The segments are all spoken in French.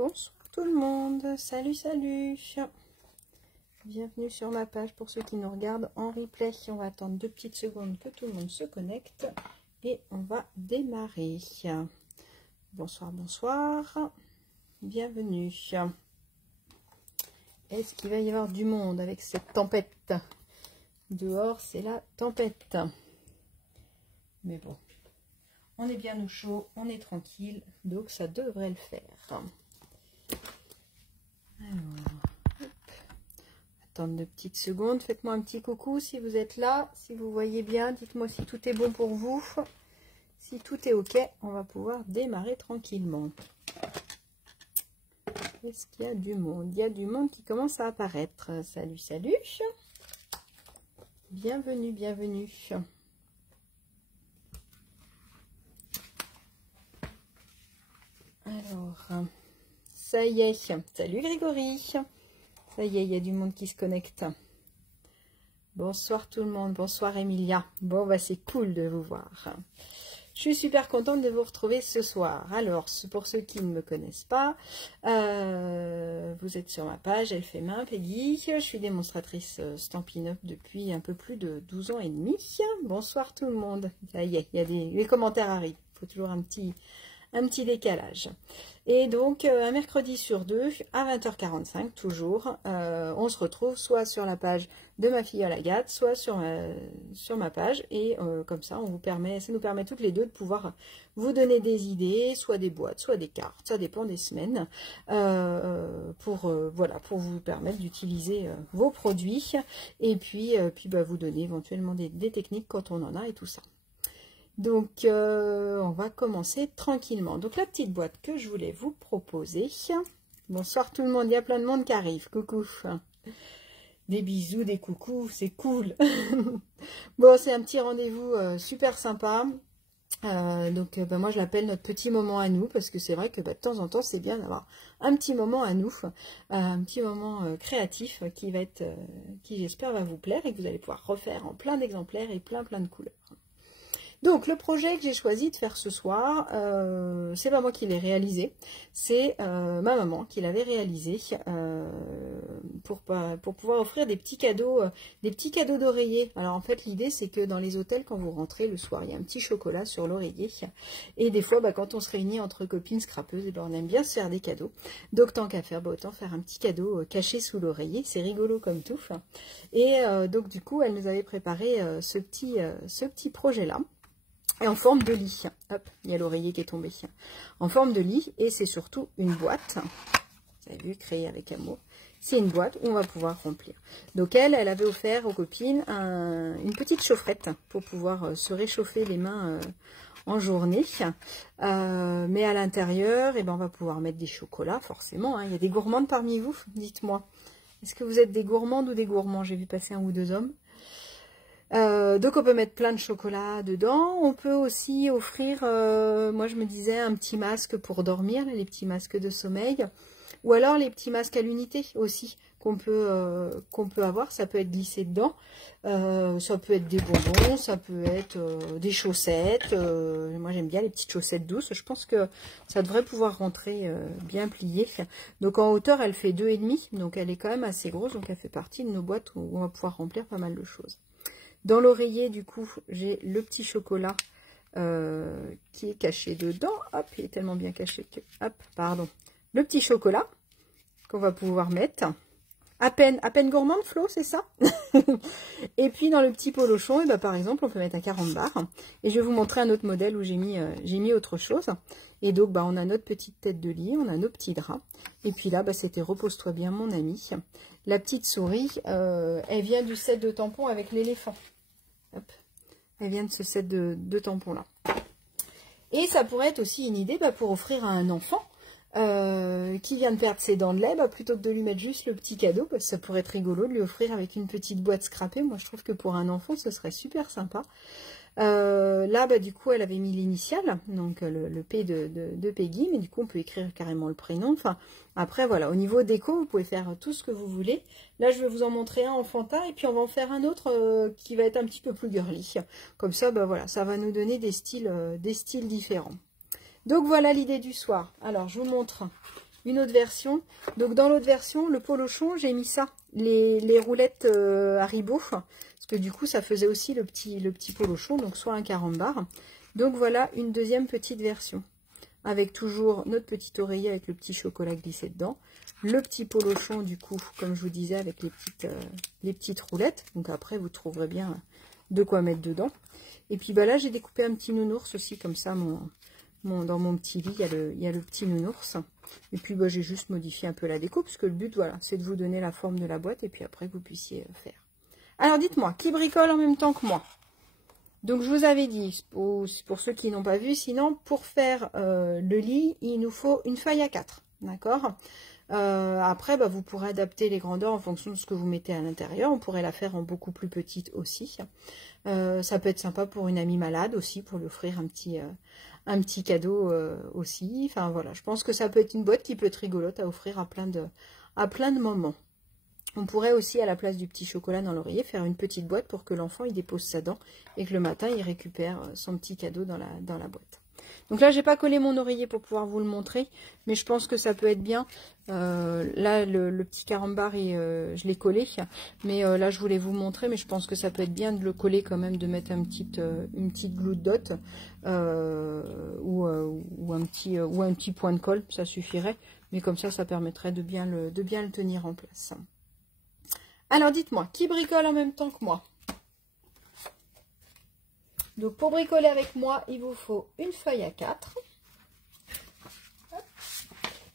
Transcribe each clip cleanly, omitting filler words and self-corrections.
Bonsoir tout le monde, salut salut. Bienvenue sur ma page pour ceux qui nous regardent en replay. On va attendre 2 petites secondes que tout le monde se connecte et on va démarrer. Bonsoir, bonsoir, bienvenue. Est-ce qu'il va y avoir du monde avec cette tempête? Dehors c'est la tempête. Mais bon, on est bien au chaud, on est tranquille, donc ça devrait le faire. Alors, hop. Attendre 2 petites secondes. Faites-moi un petit coucou si vous êtes là, si vous voyez bien. Dites-moi si tout est bon pour vous. Si tout est ok, on va pouvoir démarrer tranquillement. Est-ce qu'il y a du monde? Il y a du monde qui commence à apparaître. Salut, salut. Bienvenue, bienvenue. Alors, ça y est. Salut Grégory. Ça y est, il y a du monde qui se connecte. Bonsoir tout le monde. Bonsoir Emilia. Bon, bah c'est cool de vous voir. Je suis super contente de vous retrouver ce soir. Alors, pour ceux qui ne me connaissent pas, vous êtes sur ma page Elle fait main, Peggy. Je suis démonstratrice Stampin' Up depuis un peu plus de 12 ans et demi. Bonsoir tout le monde. Ça y est, les commentaires arrivent. Il faut toujours un petit décalage. Et donc, un mercredi sur 2, à 20h45, toujours, on se retrouve soit sur la page de ma filleule Agathe, soit sur ma page. Et comme ça, ça nous permet toutes les deux de pouvoir vous donner des idées, soit des boîtes, soit des cartes, ça dépend des semaines, voilà, pour vous permettre d'utiliser vos produits. Et puis vous donner éventuellement des techniques quand on en a et tout ça. Donc, on va commencer tranquillement. Donc, la petite boîte que je voulais vous proposer. Bonsoir tout le monde, il y a plein de monde qui arrive. Coucou. Des bisous, des coucous, c'est cool. Bon, c'est un petit rendez-vous super sympa. Moi, je l'appelle notre petit moment à nous. Parce que c'est vrai que de temps en temps, c'est bien d'avoir un petit moment à nous. Un petit moment créatif qui j'espère va vous plaire. Et que vous allez pouvoir refaire en plein d'exemplaires et plein de couleurs. Donc, le projet que j'ai choisi de faire ce soir, c'est pas moi qui l'ai réalisé, c'est ma maman qui l'avait réalisé pour pouvoir offrir des petits cadeaux d'oreiller. Alors, en fait, l'idée, c'est que dans les hôtels, quand vous rentrez le soir, il y a un petit chocolat sur l'oreiller. Et des fois, quand on se réunit entre copines scrapeuses, on aime bien se faire des cadeaux. Donc, tant qu'à faire, autant faire un petit cadeau caché sous l'oreiller. C'est rigolo comme tout. Et donc, du coup, elle nous avait préparé ce petit projet-là. Et en forme de lit. Hop, il y a l'oreiller qui est tombé. En forme de lit. Et c'est surtout une boîte. Vous avez vu, créée avec amour. C'est une boîte où on va pouvoir remplir. Donc elle avait offert aux copines une petite chaufferette pour pouvoir se réchauffer les mains en journée. Mais à l'intérieur, on va pouvoir mettre des chocolats, forcément. Il y a des gourmandes parmi vous, dites-moi. Est-ce que vous êtes des gourmandes ou des gourmands? J'ai vu passer 1 ou 2 hommes. Donc on peut mettre plein de chocolat dedans. On peut aussi offrir, moi je me disais, un petit masque pour dormir, les petits masques de sommeil. Ou alors les petits masques à l'unité aussi, qu'on peut avoir. Ça peut être glissé dedans. Ça peut être des bonbons, ça peut être des chaussettes. Moi j'aime bien les petites chaussettes douces. Je pense que ça devrait pouvoir rentrer bien plié. Donc en hauteur elle fait 2,5. Donc elle est quand même assez grosse. Donc elle fait partie de nos boîtes où on va pouvoir remplir pas mal de choses. Dans l'oreiller, du coup, j'ai le petit chocolat qui est caché dedans. Hop, il est tellement bien caché que... Hop, pardon. Le petit chocolat qu'on va pouvoir mettre. À peine gourmande, Flo, c'est ça? Et puis, dans le petit polochon, par exemple, on peut mettre un 40 barres. Et je vais vous montrer un autre modèle où j'ai mis autre chose. Et donc, on a notre petite tête de lit, on a nos petits draps. Et puis là, c'était repose-toi bien, mon ami. La petite souris, elle vient du set de tampons avec l'éléphant. Hop. Elle vient de ce set de tampons là. Et ça pourrait être aussi une idée pour offrir à un enfant qui vient de perdre ses dents de lait, plutôt que de lui mettre juste le petit cadeau, ça pourrait être rigolo de lui offrir avec une petite boîte scrapée. Moi je trouve que pour un enfant ce serait super sympa. Là du coup elle avait mis l'initiale, donc le P de Peggy, mais du coup on peut écrire carrément le prénom. Enfin après voilà, au niveau déco vous pouvez faire tout ce que vous voulez. Là je vais vous en montrer un enfantin et puis on va en faire un autre qui va être un petit peu plus girly. Comme ça voilà, ça va nous donner des styles différents. Donc voilà l'idée du soir. Alors je vous montre une autre version. Donc dans l'autre version, le polochon, j'ai mis ça, les roulettes Haribo, parce que du coup ça faisait aussi le petit polochon, donc soit un carambar. Donc voilà une deuxième petite version, avec toujours notre petit oreiller avec le petit chocolat glissé dedans. Le petit polochon du coup, comme je vous disais, avec les petites roulettes. Donc après vous trouverez bien de quoi mettre dedans. Et puis bah là j'ai découpé un petit nounours aussi, comme ça dans mon petit lit, il y a le petit nounours. Et puis bah, j'ai juste modifié un peu la déco, parce que le but, voilà, c'est de vous donner la forme de la boîte, et puis après que vous puissiez faire. Alors dites-moi, qui bricole en même temps que moi? Donc je vous avais dit, pour ceux qui n'ont pas vu, sinon pour faire le lit, il nous faut une feuille A4, d'accord? Après, bah, vous pourrez adapter les grandeurs en fonction de ce que vous mettez à l'intérieur. On pourrait la faire en beaucoup plus petite aussi. Ça peut être sympa pour une amie malade aussi, pour lui offrir un petit cadeau aussi. Enfin voilà, je pense que ça peut être une boîte qui peut être rigolote à offrir à plein de moments. On pourrait aussi, à la place du petit chocolat dans l'oreiller, faire une petite boîte pour que l'enfant il dépose sa dent et que le matin il récupère son petit cadeau dans la boîte. Donc là, j'ai pas collé mon oreiller pour pouvoir vous le montrer, mais je pense que ça peut être bien. Là, le petit carambar, je l'ai collé, mais là, je voulais vous montrer, mais je pense que ça peut être bien de le coller quand même, de mettre une petite goutte dot ou un petit point de colle, ça suffirait. Mais comme ça permettrait de bien le tenir en place. Alors, dites-moi, qui bricole en même temps que moi? Donc, pour bricoler avec moi, il vous faut une feuille A4.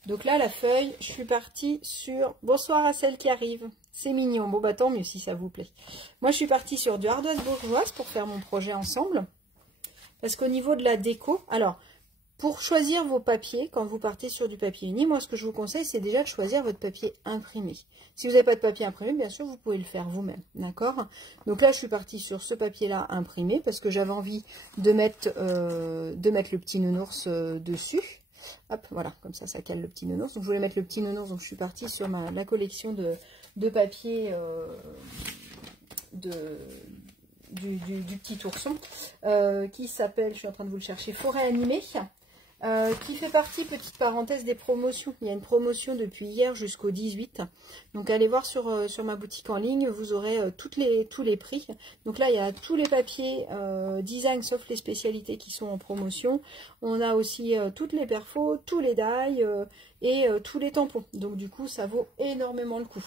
Donc là, la feuille, je suis partie sur... Bonsoir à celle qui arrive. C'est mignon. Bon, bah tant mieux si ça vous plaît. Moi, je suis partie sur du ardoise bourgeoise pour faire mon projet ensemble. Parce qu'au niveau de la déco... Alors, pour choisir vos papiers, quand vous partez sur du papier uni, moi, ce que je vous conseille, c'est déjà de choisir votre papier imprimé. Si vous n'avez pas de papier imprimé, bien sûr, vous pouvez le faire vous-même, d'accord? Donc là, je suis partie sur ce papier-là imprimé, parce que j'avais envie de mettre le petit nounours dessus. Hop, voilà, comme ça cale le petit nounours. Donc, je voulais mettre le petit nounours, donc je suis partie sur la collection de papier du petit ourson, qui s'appelle, je suis en train de vous le chercher, Forêt animée. Qui fait partie, petite parenthèse, des promotions. Il y a une promotion depuis hier jusqu'au 18. Donc allez voir sur ma boutique en ligne, vous aurez tous les prix. Donc là, il y a tous les papiers design, sauf les spécialités qui sont en promotion. On a aussi toutes les perfos, tous les die et tous les tampons. Donc du coup, ça vaut énormément le coup.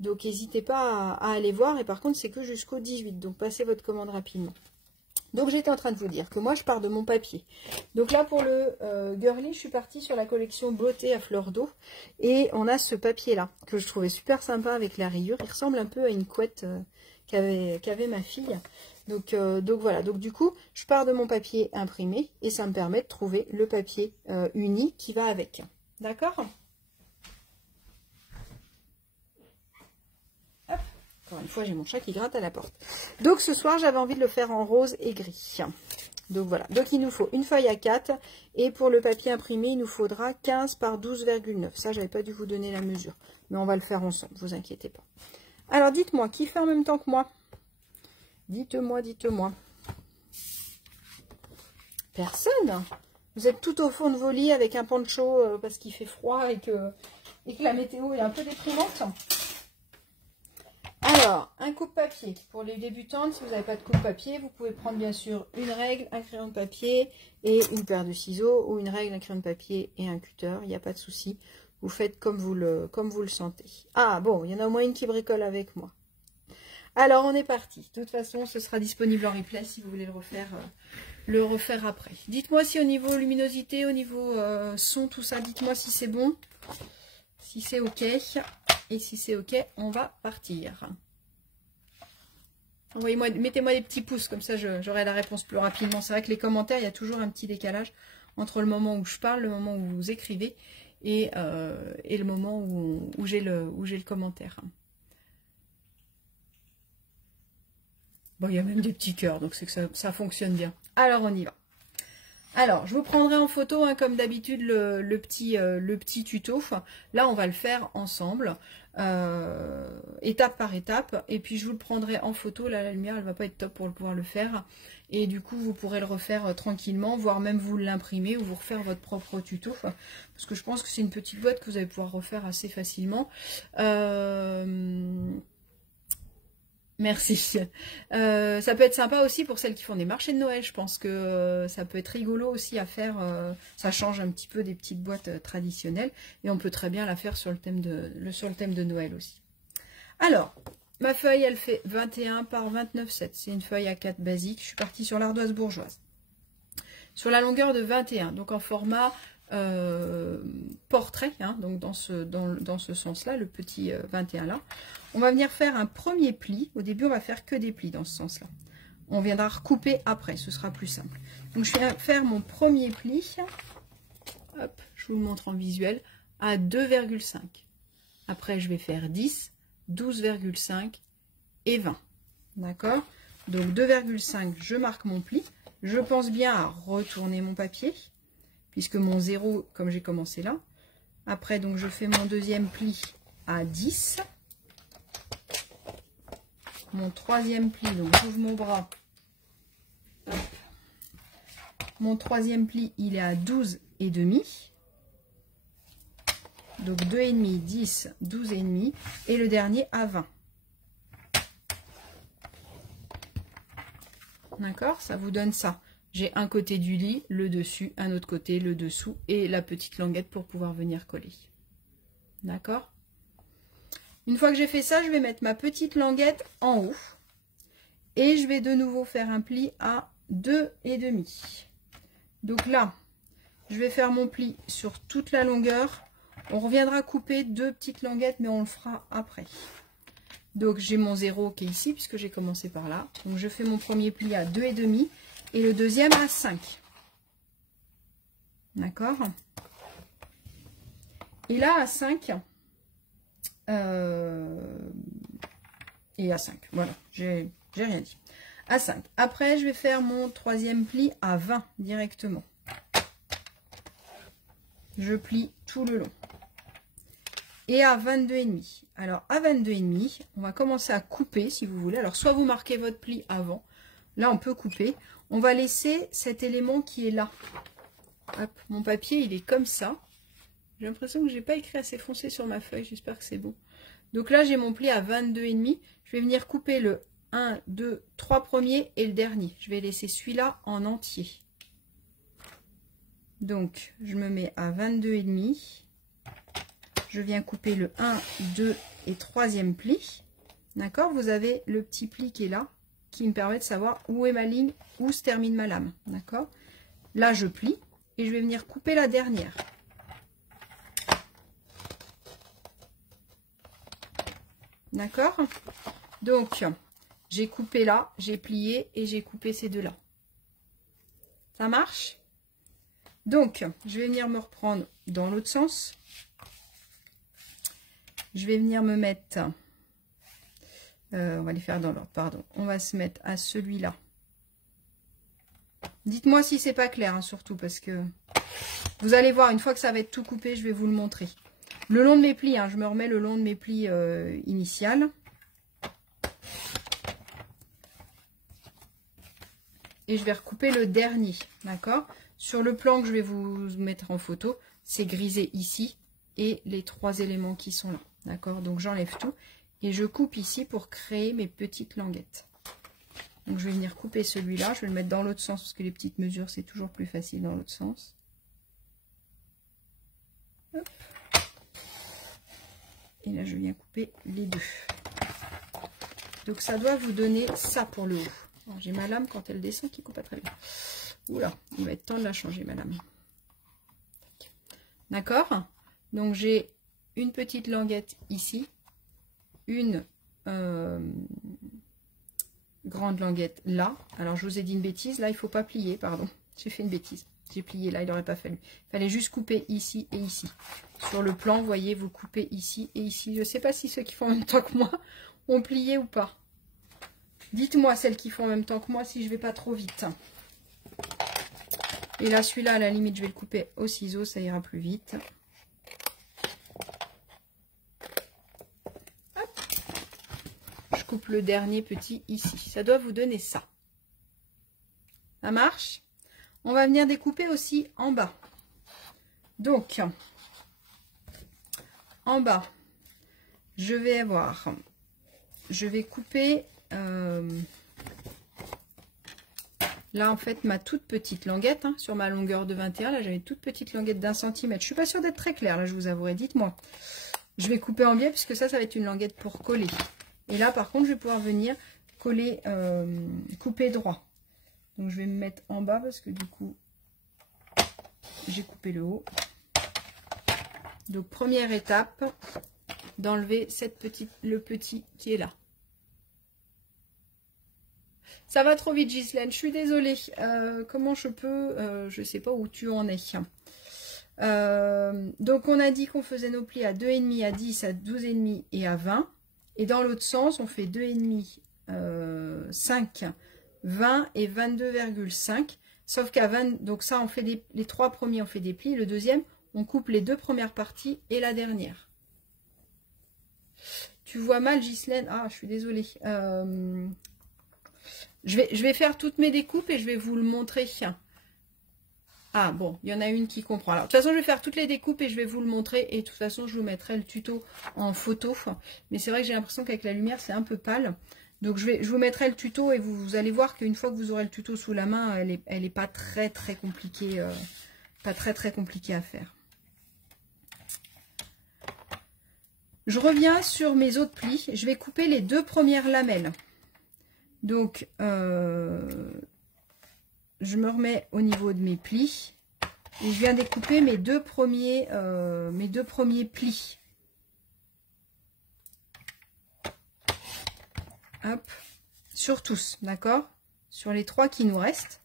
Donc n'hésitez pas à aller voir. Et par contre, c'est que jusqu'au 18. Donc passez votre commande rapidement. Donc j'étais en train de vous dire que moi je pars de mon papier. Donc là pour le girly, je suis partie sur la collection beauté à fleur d'eau. Et on a ce papier là que je trouvais super sympa avec la rayure. Il ressemble un peu à une couette qu'avait ma fille. Donc voilà, donc du coup je pars de mon papier imprimé et ça me permet de trouver le papier uni qui va avec. D'accord ? Encore une fois, j'ai mon chat qui gratte à la porte. Donc ce soir, j'avais envie de le faire en rose et gris. Donc voilà. Donc il nous faut une feuille A4. Et pour le papier imprimé, il nous faudra 15 par 12,9. Ça, j'avais pas dû vous donner la mesure. Mais on va le faire ensemble, ne vous inquiétez pas. Alors dites-moi, qui fait en même temps que moi? Dites-moi, dites-moi. Personne? Vous êtes tout au fond de vos lits avec un poncho parce qu'il fait froid et que la météo est un peu déprimante. Alors, un coupe-papier. Pour les débutantes, si vous n'avez pas de coupe-papier, vous pouvez prendre bien sûr une règle, un crayon de papier et une paire de ciseaux, ou une règle, un crayon de papier et un cutter. Il n'y a pas de souci. Vous faites comme vous le sentez. Ah bon, il y en a au moins une qui bricole avec moi. Alors, on est parti. De toute façon, ce sera disponible en replay si vous voulez le refaire après. Dites-moi si au niveau luminosité, au niveau son, tout ça, dites-moi si c'est bon, si c'est OK. Et si c'est OK, on va partir. Envoyez-moi, mettez-moi des petits pouces, comme ça j'aurai la réponse plus rapidement. C'est vrai que les commentaires, il y a toujours un petit décalage entre le moment où je parle, le moment où vous écrivez, et le moment où j'ai le commentaire. Bon, il y a même des petits cœurs, donc c'est que ça fonctionne bien. Alors, on y va. Alors, je vous prendrai en photo, hein, comme d'habitude, le petit tuto. Là, on va le faire ensemble, étape par étape. Et puis, je vous le prendrai en photo. Là, la lumière, elle va pas être top pour pouvoir le faire. Et du coup, vous pourrez le refaire tranquillement, voire même vous l'imprimer ou vous refaire votre propre tuto. Parce que je pense que c'est une petite boîte que vous allez pouvoir refaire assez facilement. Merci. Ça peut être sympa aussi pour celles qui font des marchés de Noël. Je pense que ça peut être rigolo aussi à faire. Ça change un petit peu des petites boîtes traditionnelles. Et on peut très bien la faire sur le thème de Noël aussi. Alors, ma feuille, elle fait 21 par 29,7. C'est une feuille A4 basique. Je suis partie sur l'ardoise bourgeoise. Sur la longueur de 21, donc en format portrait, hein, donc dans ce sens-là, le petit 21 là. On va venir faire un premier pli. Au début, on va faire que des plis dans ce sens-là. On viendra recouper après, ce sera plus simple. Donc, je vais faire mon premier pli. Hop, je vous le montre en visuel, à 2,5. Après, je vais faire 10, 12,5 et 20. D'accord? Donc, 2,5, je marque mon pli. Je pense bien à retourner mon papier, puisque mon 0, comme j'ai commencé là. Après, donc, je fais mon deuxième pli à 10. Mon troisième pli, donc j'ouvre mon bras. Hop. Mon troisième pli, il est à 12,5. Donc 2,5, 10, 12,5. Et le dernier à 20. D'accord? Ça vous donne ça. J'ai un côté du lit, le dessus, un autre côté, le dessous et la petite languette pour pouvoir venir coller. D'accord? Une fois que j'ai fait ça, je vais mettre ma petite languette en haut. Et je vais de nouveau faire un pli à 2,5. Donc là, je vais faire mon pli sur toute la longueur. On reviendra couper 2 petites languettes, mais on le fera après. Donc j'ai mon 0 qui est ici, puisque j'ai commencé par là. Donc je fais mon premier pli à 2,5 et le deuxième à 5. D'accord? Et là, à 5... et à 5, voilà, j'ai rien dit. À 5. Après, je vais faire mon troisième pli à 20 directement. Je plie tout le long. Et à 22,5. Alors, à 22,5, on va commencer à couper, si vous voulez. Alors, soit vous marquez votre pli avant. Là, on peut couper. On va laisser cet élément qui est là. Hop, mon papier, il est comme ça. J'ai l'impression que je n'ai pas écrit assez foncé sur ma feuille. J'espère que c'est bon. Donc là, j'ai mon pli à 22,5. Je vais venir couper le 1, 2, 3 premiers et le dernier. Je vais laisser celui-là en entier. Donc, je me mets à 22,5. Je viens couper le 1, 2 et 3e pli. D'accord? Vous avez le petit pli qui est là, qui me permet de savoir où est ma ligne, où se termine ma lame. D'accord? Là, je plie et je vais venir couper la dernière. D'accord? Donc, j'ai coupé là, j'ai plié et j'ai coupé ces deux-là. Ça marche? Donc, je vais venir me reprendre dans l'autre sens. Je vais venir me mettre... on va les faire dans l'ordre, pardon. On va se mettre à celui-là. Dites-moi si c'est pas clair, hein, surtout, parce que vous allez voir, une fois que ça va être tout coupé, je vais vous le montrer. Le long de mes plis, hein, je me remets le long de mes plis initiales. Et je vais recouper le dernier, d'accord? Sur le plan que je vais vous mettre en photo, c'est grisé ici et les 3 éléments qui sont là, d'accord? Donc j'enlève tout et je coupe ici pour créer mes petites languettes. Donc je vais venir couper celui-là, je vais le mettre dans l'autre sens parce que les petites mesures, c'est toujours plus facile dans l'autre sens. Hop. Et là, je viens couper les deux. Donc ça doit vous donner ça pour le haut. J'ai ma lame quand elle descend qui coupe pas très bien. Oula, il va être temps de la changer ma lame. D'accord? Donc j'ai une petite languette ici, une grande languette là. Alors je vous ai dit une bêtise, là il ne faut pas plier, pardon. J'ai fait une bêtise. J'ai plié là, il n'aurait pas fallu. Il fallait juste couper ici et ici. Sur le plan, vous voyez, vous coupez ici et ici. Je ne sais pas si ceux qui font en même temps que moi ont plié ou pas. Dites-moi celles qui font en même temps que moi si je ne vais pas trop vite. Et là, celui-là, à la limite, je vais le couper au ciseau, ça ira plus vite. Hop. Je coupe le dernier petit ici. Ça doit vous donner ça. Ça marche? On va venir découper aussi en bas. Donc, en bas, je vais couper là en fait ma toute petite languette hein, sur ma longueur de 21. Là j'avais une toute petite languette d'1 centimètre. Je suis pas sûre d'être très claire là, je vous avouerai. Dites-moi. Je vais couper en biais puisque ça va être une languette pour coller. Et là par contre je vais pouvoir venir coller, couper droit. Donc je vais me mettre en bas parce que du coup j'ai coupé le haut. Donc première étape, d'enlever le petit qui est là. Ça va trop vite Ghislaine, je suis désolée. Comment je peux, je sais pas où tu en es. Donc on a dit qu'on faisait nos plis à 2,5, à 10, à 12,5 et à 20. Et dans l'autre sens, on fait 2,5, 5, 20 et 22,5. Sauf qu'à 20, donc ça on fait les 3 premiers on fait des plis, le deuxième on coupe les 2 premières parties et la dernière. Tu vois mal Ghislaine? Ah je suis désolée. Je vais faire toutes mes découpes et je vais vous le montrer. Ah bon, il y en a une qui comprend. Alors de toute façon je vais faire toutes les découpes et je vais vous le montrer. Et de toute façon je vous mettrai le tuto en photo. Mais c'est vrai que j'ai l'impression qu'avec la lumière c'est un peu pâle. Donc je vous mettrai le tuto et vous allez voir qu'une fois que vous aurez le tuto sous la main, elle est pas très compliquée, pas très compliquée à faire. Je reviens sur mes autres plis. Je vais couper les 2 premières lamelles. Donc je me remets au niveau de mes plis et je viens découper mes deux premiers plis. Hop, sur tous, d'accord? Sur les 3 qui nous restent.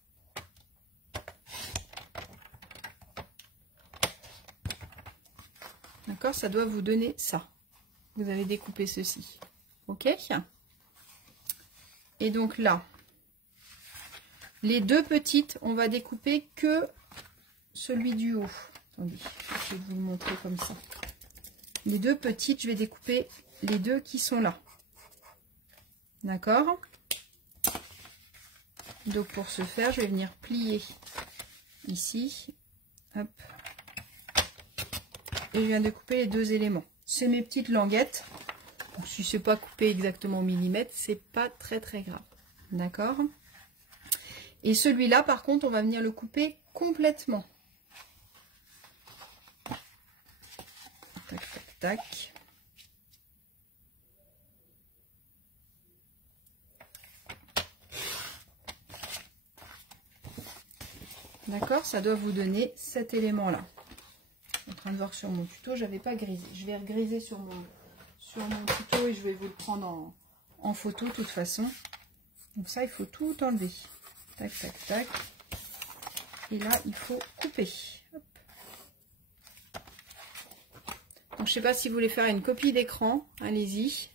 D'accord, ça doit vous donner ça. Vous avez découpé ceci. Ok? Et donc là, les 2 petites, on va découper que celui du haut. Attendez, je vais vous le montrer comme ça. Les 2 petites, je vais découper les 2 qui sont là. D'accord? Donc pour ce faire, je vais venir plier ici. Hop. Et je viens de couper les 2 éléments. C'est mes petites languettes. Donc, si c'est pas coupé exactement au millimètre, c'est pas très grave. D'accord? Et celui-là, par contre, on va venir le couper complètement. Tac, tac, tac. D'accord, ça doit vous donner cet élément-là. Je suis en train de voir sur mon tuto, j'avais pas grisé. Je vais regriser sur mon tuto et je vais vous le prendre en photo de toute façon. Donc ça, il faut tout enlever. Tac, tac, tac. Et là, il faut couper. Hop. Donc, je sais pas si vous voulez faire une copie d'écran, allez-y.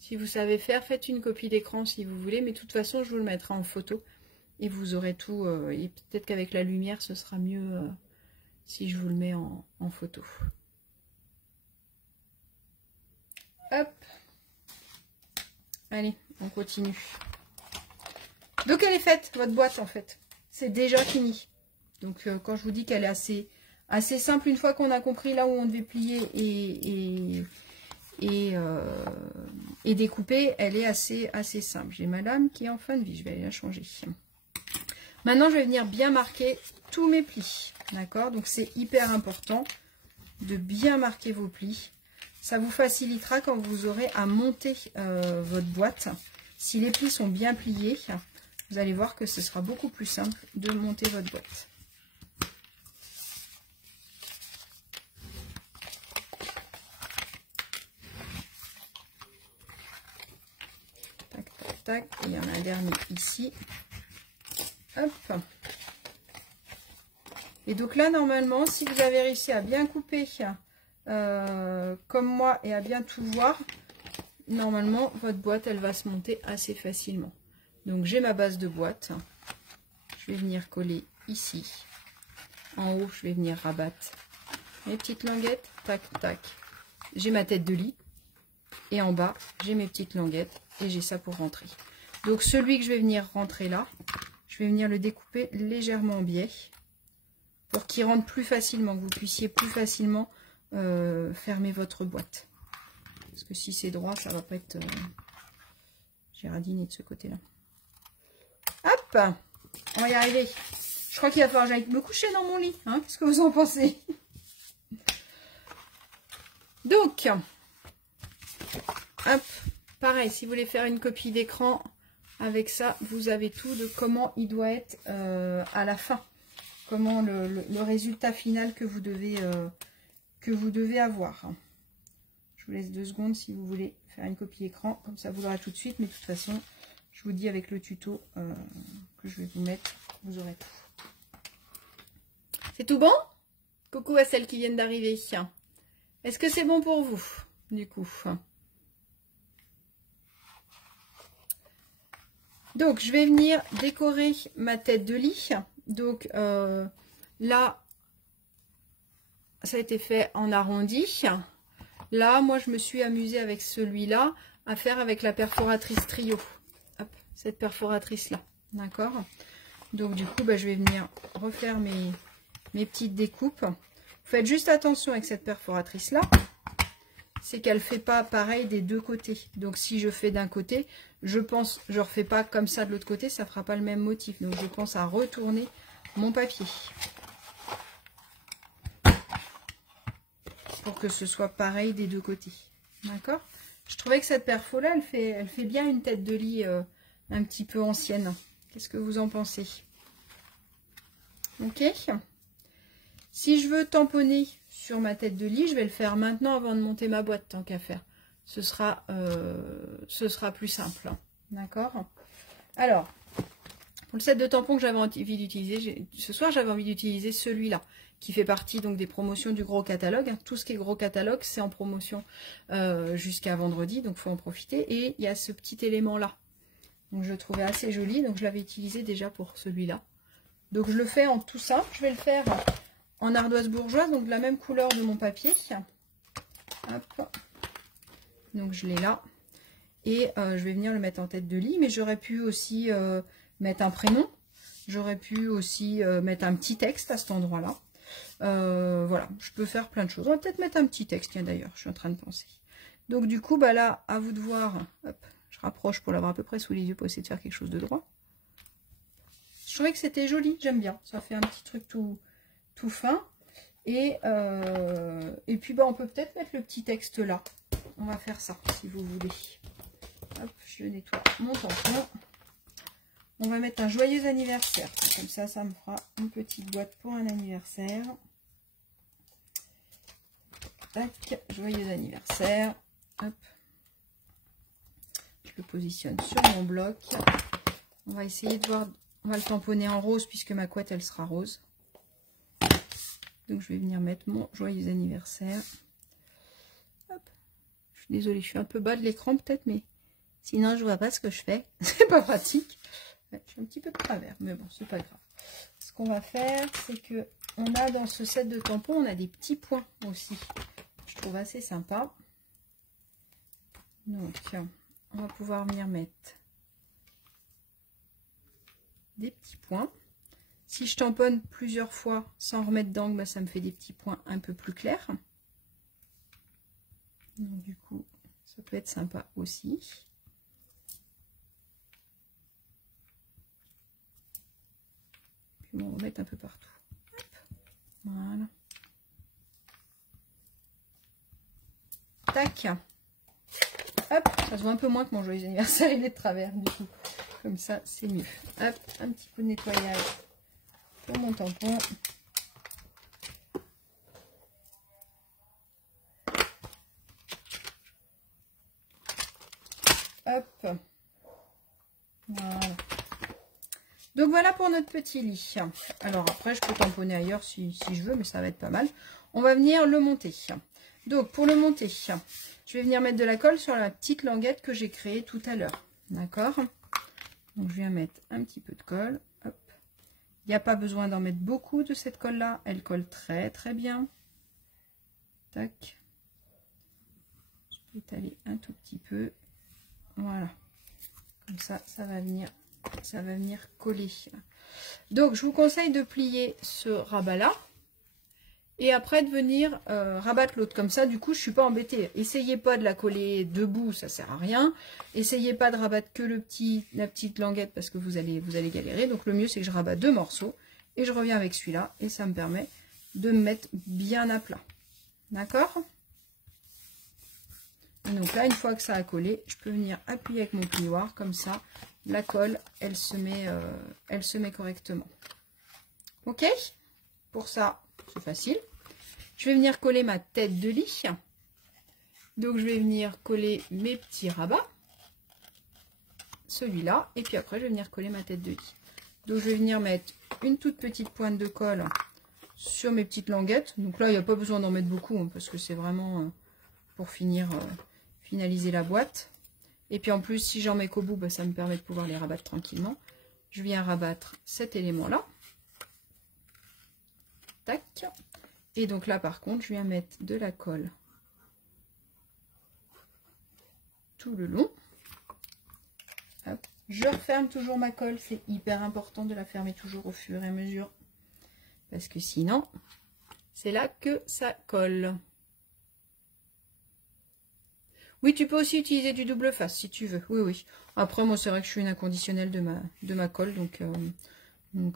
Si vous savez faire, faites une copie d'écran si vous voulez, mais de toute façon, je vous le mettrai en photo. Et vous aurez tout, et peut-être qu'avec la lumière, ce sera mieux si je vous le mets en photo. Hop. Allez, on continue. Donc elle est faite, votre boîte en fait. C'est déjà fini. Donc quand je vous dis qu'elle est assez simple, une fois qu'on a compris là où on devait plier et découper, elle est assez simple. J'ai ma lame qui est en fin de vie, je vais aller la changer. Maintenant, je vais venir bien marquer tous mes plis. D'accord? Donc, c'est hyper important de bien marquer vos plis. Ça vous facilitera quand vous aurez à monter votre boîte. Si les plis sont bien pliés, vous allez voir que ce sera beaucoup plus simple de monter votre boîte. Tac, tac, tac. Et il y en a un dernier ici. Hop. Et donc là, normalement, si vous avez réussi à bien couper comme moi et à bien tout voir, normalement, votre boîte, elle va se monter assez facilement. Donc, j'ai ma base de boîte. Je vais venir coller ici. En haut, je vais venir rabattre mes petites languettes. Tac, tac. J'ai ma tête de lit. Et en bas, j'ai mes petites languettes. Et j'ai ça pour rentrer. Donc, celui que je vais venir rentrer là, je vais venir le découper légèrement en biais pour qu'il rentre plus facilement, que vous puissiez plus facilement fermer votre boîte. Parce que si c'est droit, ça va pas être girardiné de ce côté-là. Hop, on va y arriver. Je crois qu'il va falloir que j'aille me coucher dans mon lit. Hein, qu'est-ce que vous en pensez? Donc, hop, pareil, si vous voulez faire une copie d'écran, avec ça, vous avez tout de comment il doit être à la fin. Comment le résultat final que vous devez avoir. Je vous laisse 2 secondes si vous voulez faire une copie écran. Comme ça, vous l'aurez tout de suite. Mais de toute façon, je vous dis avec le tuto que je vais vous mettre, vous aurez tout. C'est tout bon? Coucou à celles qui viennent d'arriver. Est-ce que c'est bon pour vous, du coup? Donc, je vais venir décorer ma tête de lit. Donc, là, ça a été fait en arrondi. Là, moi, je me suis amusée avec celui-là à faire avec la perforatrice trio. Hop, cette perforatrice-là. D'accord? Donc, du coup, bah, je vais venir refaire mes petites découpes. Vous faites juste attention avec cette perforatrice-là. C'est qu'elle ne fait pas pareil des deux côtés. Donc, si je fais d'un côté, je ne refais pas comme ça de l'autre côté, ça ne fera pas le même motif. Donc, je pense à retourner mon papier. Pour que ce soit pareil des deux côtés. D'accord? Je trouvais que cette perfo-là, elle fait bien une tête de lit un petit peu ancienne. Qu'est-ce que vous en pensez? Ok? Si je veux tamponner sur ma tête de lit, je vais le faire maintenant avant de monter ma boîte, tant qu'à faire. Ce sera plus simple. Hein. D'accord? Alors, pour le set de tampons que j'avais envie d'utiliser, ce soir, j'avais envie d'utiliser celui-là, qui fait partie donc des promotions du gros catalogue. Hein. Tout ce qui est gros catalogue, c'est en promotion jusqu'à vendredi, donc il faut en profiter. Et il y a ce petit élément-là. Donc, je le trouvais assez joli, donc je l'avais utilisé déjà pour celui-là. Donc, je le fais en tout simple. Je vais le faire en ardoise bourgeoise, donc de la même couleur de mon papier. Hop. Donc je l'ai là. Et je vais venir le mettre en tête de lit. Mais j'aurais pu aussi mettre un prénom. J'aurais pu aussi mettre un petit texte à cet endroit-là. Voilà, je peux faire plein de choses. On va peut-être mettre un petit texte, tiens d'ailleurs, je suis en train de penser. Donc du coup, bah là, à vous de voir. Hop, je rapproche pour l'avoir à peu près sous les yeux pour essayer de faire quelque chose de droit. Je trouvais que c'était joli, j'aime bien. Ça fait un petit truc tout fin. Et puis bah, on peut peut-être mettre le petit texte là. On va faire ça si vous voulez. Hop, je nettoie mon tampon. On va mettre un joyeux anniversaire. Comme ça, ça me fera une petite boîte pour un anniversaire. Tac, joyeux anniversaire. Hop. Je le positionne sur mon bloc. On va essayer de voir. On va le tamponner en rose puisque ma couette elle sera rose. Donc je vais venir mettre mon joyeux anniversaire. Hop. Je suis désolée, je suis un peu bas de l'écran peut-être, mais sinon je vois pas ce que je fais. C'est pas pratique. Ouais, je suis un petit peu de travers, mais bon, c'est pas grave. Ce qu'on va faire, c'est que on a dans ce set de tampons, on a des petits points aussi. Je trouve assez sympa. Donc, on va pouvoir venir mettre des petits points. Si je tamponne plusieurs fois sans remettre d'angle, bah, ça me fait des petits points un peu plus clairs. Donc du coup, ça peut être sympa aussi. Puis bon, on va mettre un peu partout. Hop. Voilà. Tac. Hop, ça se voit un peu moins que mon joyeux anniversaire, il est de travers du coup. Comme ça, c'est mieux. Hop, un petit coup de nettoyage pour mon tampon. Hop. Voilà. Donc voilà pour notre petit lit. Alors après, je peux tamponner ailleurs si je veux, mais ça va être pas mal. On va venir le monter. Donc pour le monter, je vais venir mettre de la colle sur la petite languette que j'ai créée tout à l'heure. D'accord? Donc je viens mettre un petit peu de colle. Hop. Il n'y a pas besoin d'en mettre beaucoup de cette colle-là. Elle colle très très bien. Tac. Je peux étaler un tout petit peu. Voilà. Comme ça, ça va venir ça va venir coller. Donc, je vous conseille de plier ce rabat-là. Et après de venir rabattre l'autre. Comme ça, du coup, je ne suis pas embêtée. Essayez pas de la coller debout, ça ne sert à rien. Essayez pas de rabattre que la petite languette parce que vous allez galérer. Donc, le mieux, c'est que je rabatte 2 morceaux. Et je reviens avec celui-là. Et ça me permet de me mettre bien à plat. D'accord? Donc là, une fois que ça a collé, je peux venir appuyer avec mon plioir. Comme ça, la colle, elle se met correctement. Ok? Pour ça, c'est facile. Je vais venir coller ma tête de lit. Donc, je vais venir coller mes petits rabats. Celui-là. Et puis après, je vais venir coller ma tête de lit. Donc, je vais venir mettre une toute petite pointe de colle sur mes petites languettes. Donc là, il n'y a pas besoin d'en mettre beaucoup, hein, parce que c'est vraiment pour finaliser la boîte. Et puis en plus, si j'en mets qu'au bout, bah, ça me permet de pouvoir les rabattre tranquillement. Je viens rabattre cet élément-là. Tac. Et donc là, par contre, je viens mettre de la colle tout le long. Hop. Je referme toujours ma colle. C'est hyper important de la fermer toujours au fur et à mesure. Parce que sinon, c'est là que ça colle. Oui, tu peux aussi utiliser du double face si tu veux. Oui, oui. Après, moi, c'est vrai que je suis une inconditionnelle de ma colle. Donc,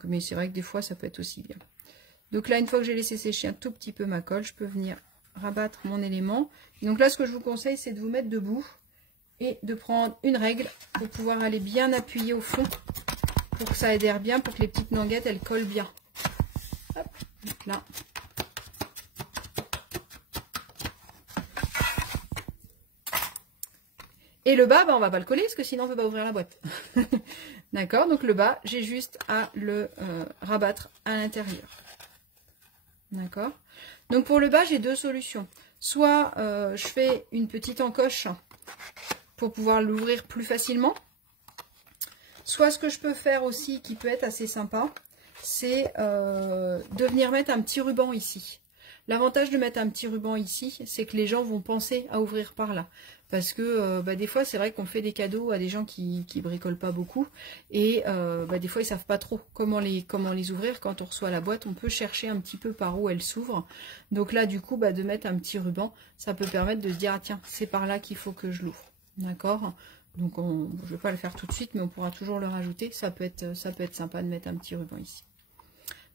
mais c'est vrai que des fois, ça peut être aussi bien. Donc là, une fois que j'ai laissé sécher un tout petit peu ma colle, je peux venir rabattre mon élément. Et donc là, ce que je vous conseille, c'est de vous mettre debout et de prendre une règle pour pouvoir aller bien appuyer au fond pour que ça adhère bien, pour que les petites languettes, elles collent bien. Hop, donc là. Et le bas, bah, on va pas le coller parce que sinon on ne peut pas ouvrir la boîte. D'accord, donc le bas, j'ai juste à le rabattre à l'intérieur. D'accord. Donc pour le bas, j'ai 2 solutions. Soit je fais une petite encoche pour pouvoir l'ouvrir plus facilement. Soit ce que je peux faire aussi, qui peut être assez sympa, c'est de venir mettre un petit ruban ici. L'avantage de mettre un petit ruban ici, c'est que les gens vont penser à ouvrir par là. Parce que des fois, c'est vrai qu'on fait des cadeaux à des gens qui bricolent pas beaucoup. Et des fois, ils savent pas trop comment les ouvrir. Quand on reçoit la boîte, on peut chercher un petit peu par où elle s'ouvre. Donc là, du coup, de mettre un petit ruban, ça peut permettre de se dire, ah tiens, c'est par là qu'il faut que je l'ouvre. D'accord? Donc, je ne vais pas le faire tout de suite, mais on pourra toujours le rajouter. Ça peut être sympa de mettre un petit ruban ici.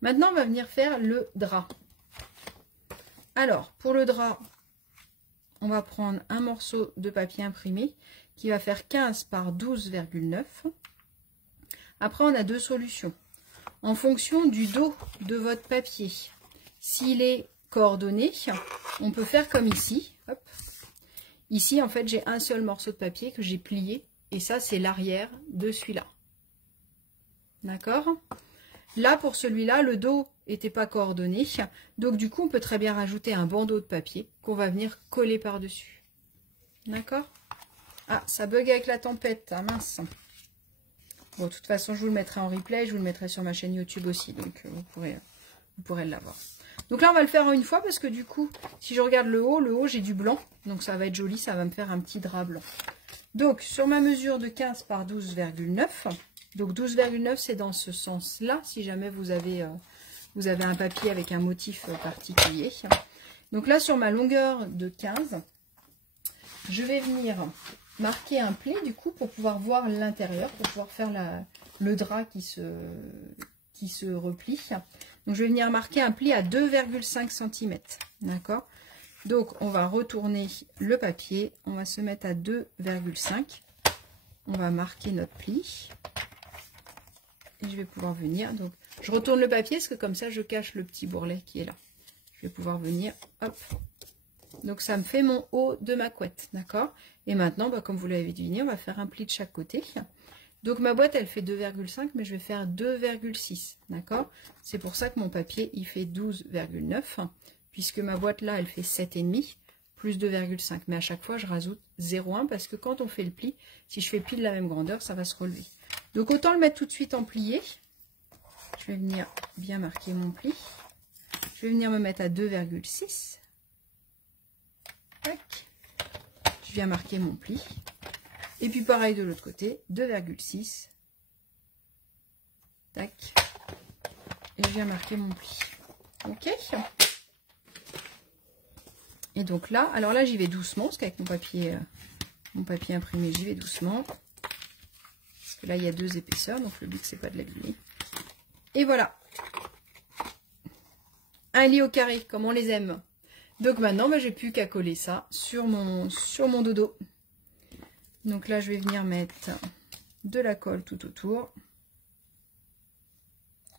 Maintenant, on va venir faire le drap. Alors, pour le drap, on va prendre un morceau de papier imprimé qui va faire 15 par 12,9. Après, on a 2 solutions. En fonction du dos de votre papier, s'il est coordonné, on peut faire comme ici. Hop. Ici, en fait, j'ai un seul morceau de papier que j'ai plié. Et ça, c'est l'arrière de celui-là. D'accord? Là, pour celui-là, le dos n'était pas coordonné. Donc, du coup, on peut très bien rajouter un bandeau de papier qu'on va venir coller par-dessus. D'accord? Ah, ça bug avec la tempête. Ah, mince. Bon, de toute façon, je vous le mettrai en replay. Je vous le mettrai sur ma chaîne YouTube aussi. Donc, vous pourrez l'avoir. Donc là, on va le faire une fois parce que du coup, si je regarde le haut, j'ai du blanc. Donc, ça va être joli. Ça va me faire un petit drap blanc. Donc, sur ma mesure de 15 par 12,9. Donc, 12,9, c'est dans ce sens-là. Si jamais vous avez un papier avec un motif particulier. Donc là, sur ma longueur de 15, je vais venir marquer un pli, du coup, pour pouvoir voir l'intérieur, pour pouvoir faire le drap qui se replie. Donc, je vais venir marquer un pli à 2,5 cm. D'accord? Donc, on va retourner le papier. On va se mettre à 2,5. On va marquer notre pli. Et je vais pouvoir venir. Donc, je retourne le papier parce que comme ça, je cache le petit bourrelet qui est là. Je vais pouvoir venir. Hop. Donc, ça me fait mon haut de ma couette. D'accord? Et maintenant, comme vous l'avez deviné, on va faire un pli de chaque côté. Donc, ma boîte, elle fait 2,5, mais je vais faire 2,6. D'accord? C'est pour ça que mon papier, il fait 12,9. Puisque ma boîte, là, elle fait 7,5 plus 2,5. Mais à chaque fois, je rajoute 0,1 parce que quand on fait le pli, si je fais pile de la même grandeur, ça va se relever. Donc, autant le mettre tout de suite en plié. Je vais venir bien marquer mon pli. Je vais venir me mettre à 2,6. Je viens marquer mon pli. Et puis, pareil de l'autre côté, 2,6. Tac. Et je viens marquer mon pli. Ok. Et donc là, alors là, j'y vais doucement, parce qu'avec mon papier imprimé, j'y vais doucement. Parce que là, il y a 2 épaisseurs, donc le but, c'est pas de l'abîmer. Et voilà. Un lit au carré, comme on les aime. Donc maintenant, bah, j'ai plus qu'à coller ça sur mon dodo. Donc là, je vais venir mettre de la colle tout autour.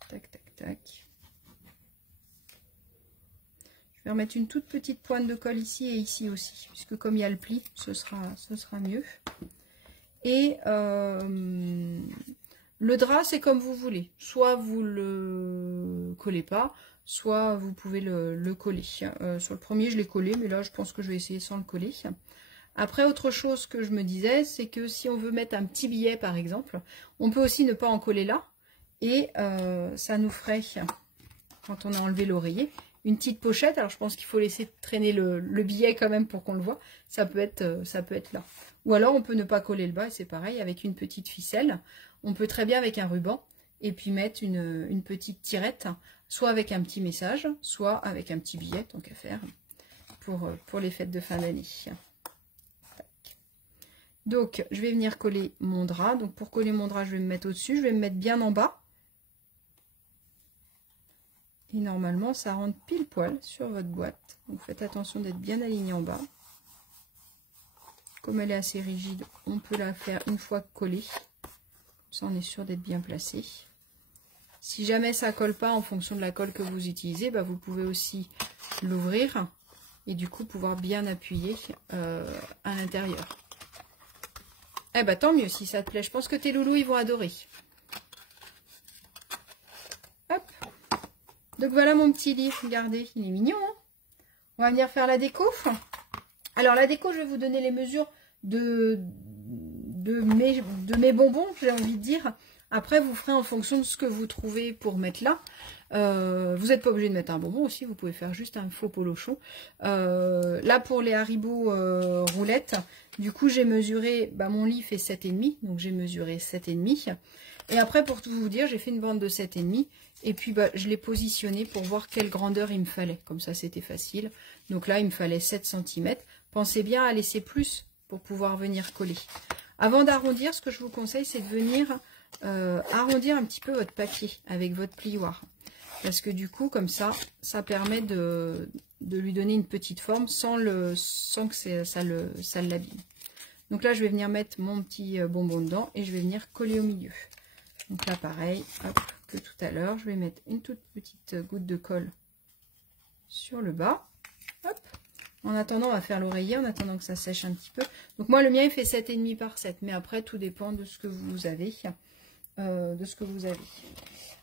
Tac, tac, tac. Je vais remettre une toute petite pointe de colle ici et ici aussi, puisque comme il y a le pli, ce sera mieux. Et le drap, c'est comme vous voulez. Soit vous le collez pas, soit vous pouvez le coller. Sur le premier, je l'ai collé, mais là, je pense que je vais essayer sans le coller. Après, autre chose que je me disais, c'est que si on veut mettre un petit billet, par exemple, on peut aussi ne pas en coller là. Et ça nous ferait, quand on a enlevé l'oreiller, une petite pochette. Alors, je pense qu'il faut laisser traîner le billet quand même pour qu'on le voit. Ça peut être là. Ou alors, on peut ne pas coller le bas, et c'est pareil, avec une petite ficelle. On peut très bien avec un ruban, et puis mettre une petite tirette, soit avec un petit message, soit avec un petit billet, tant qu'à faire, pour les fêtes de fin d'année. Donc, je vais venir coller mon drap. Donc, pour coller mon drap, je vais me mettre au-dessus. Je vais me mettre bien en bas. Et normalement, ça rentre pile poil sur votre boîte. Donc, faites attention d'être bien aligné en bas. Comme elle est assez rigide, on peut la faire une fois collée. Comme ça, on est sûr d'être bien placé. Si jamais ça ne colle pas en fonction de la colle que vous utilisez, bah, vous pouvez aussi l'ouvrir. Et du coup, pouvoir bien appuyer à l'intérieur. Eh ben, tant mieux si ça te plaît. Je pense que tes loulous, ils vont adorer. Hop. Donc, voilà mon petit lit. Regardez, il est mignon. Hein, on va venir faire la déco. Alors, la déco, je vais vous donner les mesures de mes bonbons, j'ai envie de dire. Après, vous ferez en fonction de ce que vous trouvez pour mettre là. Vous n'êtes pas obligé de mettre un bonbon aussi, vous pouvez faire juste un faux polochon. Là, pour les Haribo roulettes, du coup, j'ai mesuré, bah, mon lit fait 7,5, donc j'ai mesuré 7,5. Et après, pour tout vous dire, j'ai fait une bande de 7,5. Et puis, bah, je l'ai positionné pour voir quelle grandeur il me fallait. Comme ça, c'était facile. Donc là, il me fallait 7 cm. Pensez bien à laisser plus pour pouvoir venir coller. Avant d'arrondir, ce que je vous conseille, c'est de venir arrondir un petit peu votre papier avec votre plioir. Parce que du coup, comme ça, ça permet de lui donner une petite forme sans que ça l'abîme. Donc là, je vais venir mettre mon petit bonbon dedans et je vais venir coller au milieu. Donc là, pareil, hop, que tout à l'heure, je vais mettre une toute petite goutte de colle sur le bas. Hop. En attendant, on va faire l'oreiller, en attendant que ça sèche un petit peu. Donc moi, le mien, il fait 7,5 par 7. Mais après, tout dépend de ce que vous avez.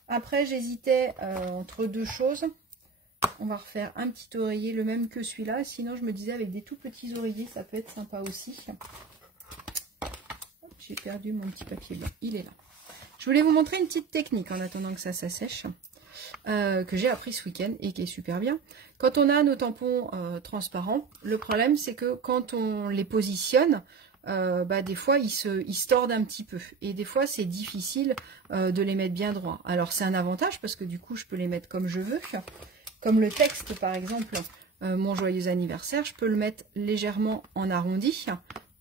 Après, j'hésitais entre deux choses. On va refaire un petit oreiller, le même que celui-là. Sinon, je me disais, avec des tout petits oreillers, ça peut être sympa aussi. J'ai perdu mon petit papier blanc. Il est là. Je voulais vous montrer une petite technique en attendant que ça sèche. Que j'ai appris ce week-end et qui est super bien. Quand on a nos tampons transparents, le problème c'est que quand on les positionne, bah, des fois ils se tordent un petit peu et des fois c'est difficile de les mettre bien droits. Alors c'est un avantage parce que du coup je peux les mettre comme je veux, comme le texte par exemple, mon joyeux anniversaire, je peux le mettre légèrement en arrondi,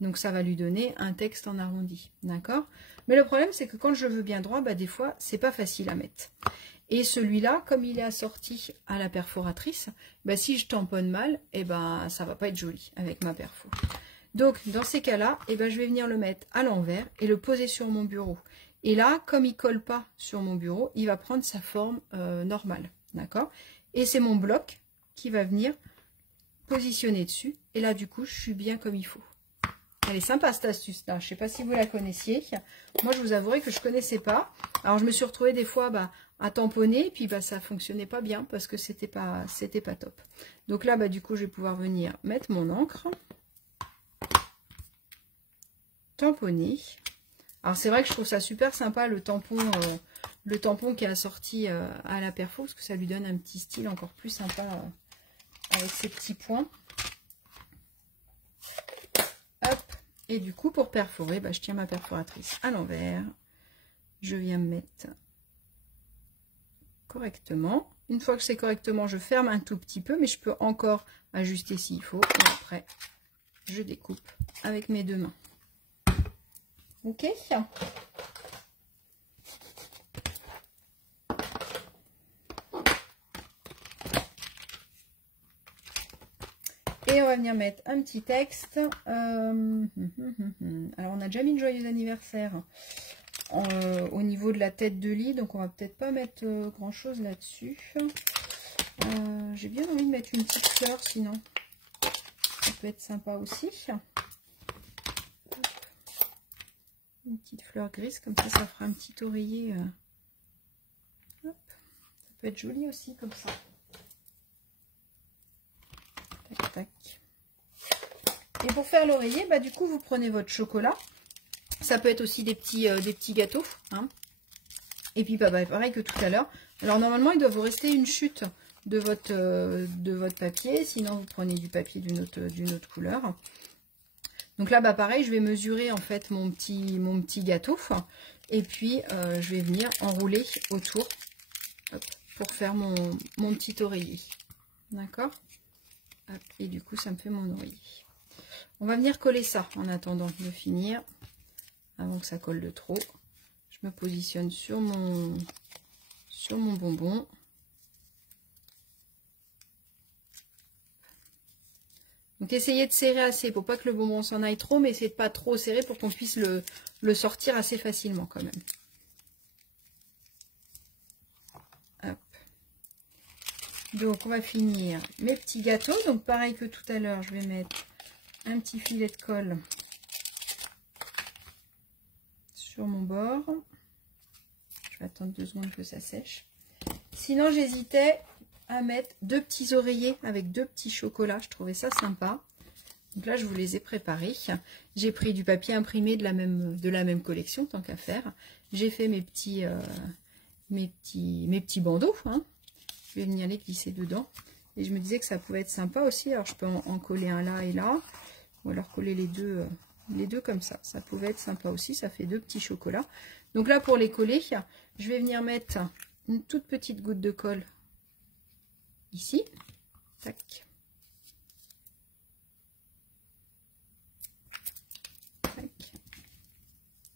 donc ça va lui donner un texte en arrondi, d'accord? Mais le problème c'est que quand je veux bien droit, bah, des fois c'est pas facile à mettre. Et celui-là, comme il est assorti à la perforatrice, bah, si je tamponne mal, eh ben, ça va pas être joli avec ma perfo. Donc, dans ces cas-là, eh ben, je vais venir le mettre à l'envers et le poser sur mon bureau. Et là, comme il ne colle pas sur mon bureau, il va prendre sa forme normale. D'accord? Et c'est mon bloc qui va venir positionner dessus. Et là, du coup, je suis bien comme il faut. Elle est sympa cette astuce-là. Je ne sais pas si vous la connaissiez. Moi, je vous avouerai que je ne connaissais pas. Alors, je me suis retrouvée des fois à tamponner. Et puis, ça ne fonctionnait pas bien parce que c'était pas top. Donc là, du coup, je vais pouvoir venir mettre mon encre. Tamponner. Alors, c'est vrai que je trouve ça super sympa, le tampon qui est assorti à la perfo. Parce que ça lui donne un petit style encore plus sympa avec ces petits points. Hop. Et du coup, pour perforer, je tiens ma perforatrice à l'envers. Je viens me mettre correctement. Une fois que c'est correctement, je ferme un tout petit peu, mais je peux encore ajuster s'il faut. Et après, je découpe avec mes deux mains. Ok. Et on va venir mettre un petit texte. Alors, on a déjà mis le joyeux anniversaire au niveau de la tête de lit. Donc, on va peut-être pas mettre grand-chose là-dessus. J'ai bien envie de mettre une petite fleur, sinon. Ça peut être sympa aussi. Une petite fleur grise, comme ça fera un petit oreiller. Hop. Ça peut être joli aussi, comme ça. Tac, tac. Et pour faire l'oreiller, bah, du coup, vous prenez votre chocolat. Ça peut être aussi des petits gâteaux. Hein. Et puis, bah, pareil que tout à l'heure. Alors, normalement, il doit vous rester une chute de votre papier. Sinon, vous prenez du papier d'une autre couleur. Donc là, bah, pareil, je vais mesurer, en fait, mon petit gâteau. Et puis, je vais venir enrouler autour, hop, pour faire mon petit oreiller. D'accord ? Et du coup, ça me fait mon oreiller. On va venir coller ça en attendant de finir. Avant que ça colle de trop. Je me positionne sur mon bonbon. Donc, essayez de serrer assez pour pas que le bonbon s'en aille trop, mais essayez de pas trop serrer pour qu'on puisse le sortir assez facilement quand même. Hop. Donc, on va finir mes petits gâteaux. Donc, pareil que tout à l'heure, je vais mettre un petit filet de colle sur mon bord. Je vais attendre 2 secondes que ça sèche. Sinon, j'hésitais à mettre 2 petits oreillers avec 2 petits chocolats. Je trouvais ça sympa. Donc là, je vous les ai préparés. J'ai pris du papier imprimé de la même collection, tant qu'à faire. J'ai fait mes petits bandeaux. Hein. Je vais venir les glisser dedans. Et je me disais que ça pouvait être sympa aussi. Alors, je peux en coller un là et là. Ou alors coller les deux comme ça. Ça pouvait être sympa aussi. Ça fait 2 petits chocolats. Donc là, pour les coller, je vais venir mettre une toute petite goutte de colle ici. Tac. Tac.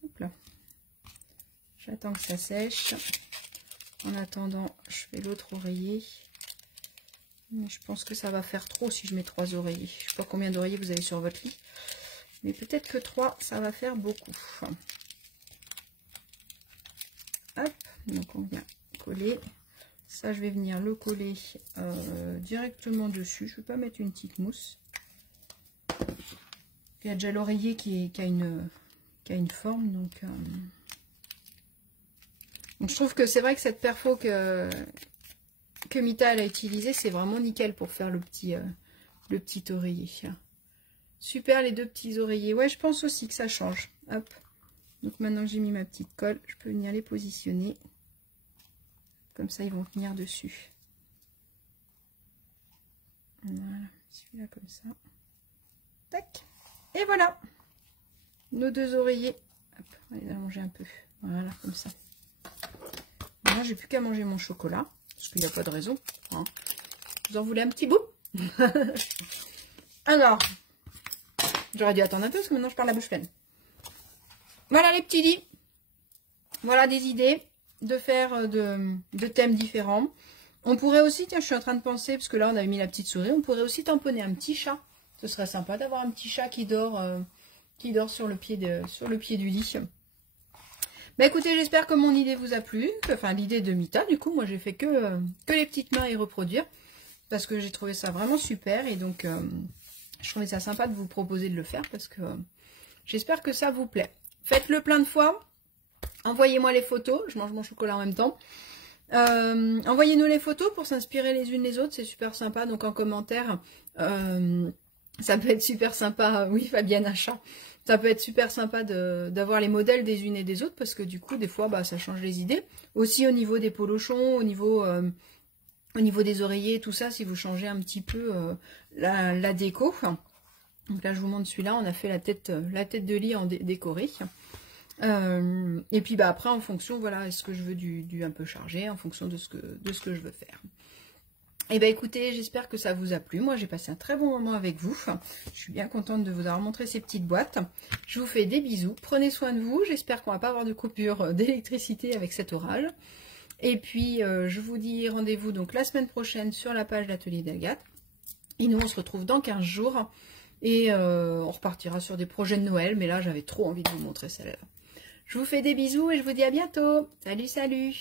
Hop là. J'attends que ça sèche. En attendant, je fais l'autre oreiller. Mais je pense que ça va faire trop si je mets 3 oreillers. Je ne sais pas combien d'oreillers vous avez sur votre lit. Mais peut-être que 3, ça va faire beaucoup. Hop, donc on vient coller. Ça, je vais venir le coller directement dessus. Je ne vais pas mettre une petite mousse. Il y a déjà l'oreiller qui a une forme. Donc, je trouve que c'est vrai que cette perfo que Mita elle a utilisée, c'est vraiment nickel pour faire le petit oreiller. Super les 2 petits oreillers. Ouais, je pense aussi que ça change. Hop. Donc maintenant que j'ai mis ma petite colle, je peux venir les positionner. Comme ça, ils vont tenir dessus. Voilà, celui-là comme ça. Tac. Et voilà. Nos 2 oreillers. Hop, on va les allonger un peu. Voilà, comme ça. Maintenant, j'ai plus qu'à manger mon chocolat. Parce qu'il n'y a pas de raison. Hein. Vous en voulez un petit bout? Alors, j'aurais dû attendre un peu parce que maintenant je parle la bouche pleine. Voilà les petits lits. Voilà des idées de faire de thèmes différents. On pourrait aussi, tiens, je suis en train de penser, parce que là on avait mis la petite souris, on pourrait aussi tamponner un petit chat. Ce serait sympa d'avoir un petit chat qui dort sur le pied du lit. Bah écoutez, j'espère que mon idée vous a plu. Enfin, l'idée de Mita, du coup, moi j'ai fait que les petites mains et reproduire. Parce que j'ai trouvé ça vraiment super. Et donc, je trouvais ça sympa de vous proposer de le faire. Parce que j'espère que ça vous plaît. Faites-le plein de fois. Envoyez-moi les photos. Je mange mon chocolat en même temps. Envoyez-nous les photos pour s'inspirer les unes les autres. C'est super sympa. Donc en commentaire, ça peut être super sympa. Oui, Fabienne Achat. Ça peut être super sympa d'avoir les modèles des unes et des autres. Parce que du coup, des fois, bah, ça change les idées. Aussi au niveau des polochons, au niveau des oreillers, tout ça, si vous changez un petit peu la déco. Donc là, je vous montre celui-là. On a fait la tête de lit en décoré. Et puis bah après en fonction, voilà, est-ce que je veux du un peu chargé, en fonction de ce que je veux faire. Et ben écoutez, j'espère que ça vous a plu. Moi j'ai passé un très bon moment avec vous. Je suis bien contente de vous avoir montré ces petites boîtes. Je vous fais des bisous, prenez soin de vous. J'espère qu'on va pas avoir de coupure d'électricité avec cet orage. Et puis je vous dis rendez-vous donc la semaine prochaine sur la page d'Atelier d'Agathe. Et nous on se retrouve dans 15 jours. Et on repartira sur des projets de Noël. Mais là j'avais trop envie de vous montrer celle-là. Je vous fais des bisous et je vous dis à bientôt. Salut, salut!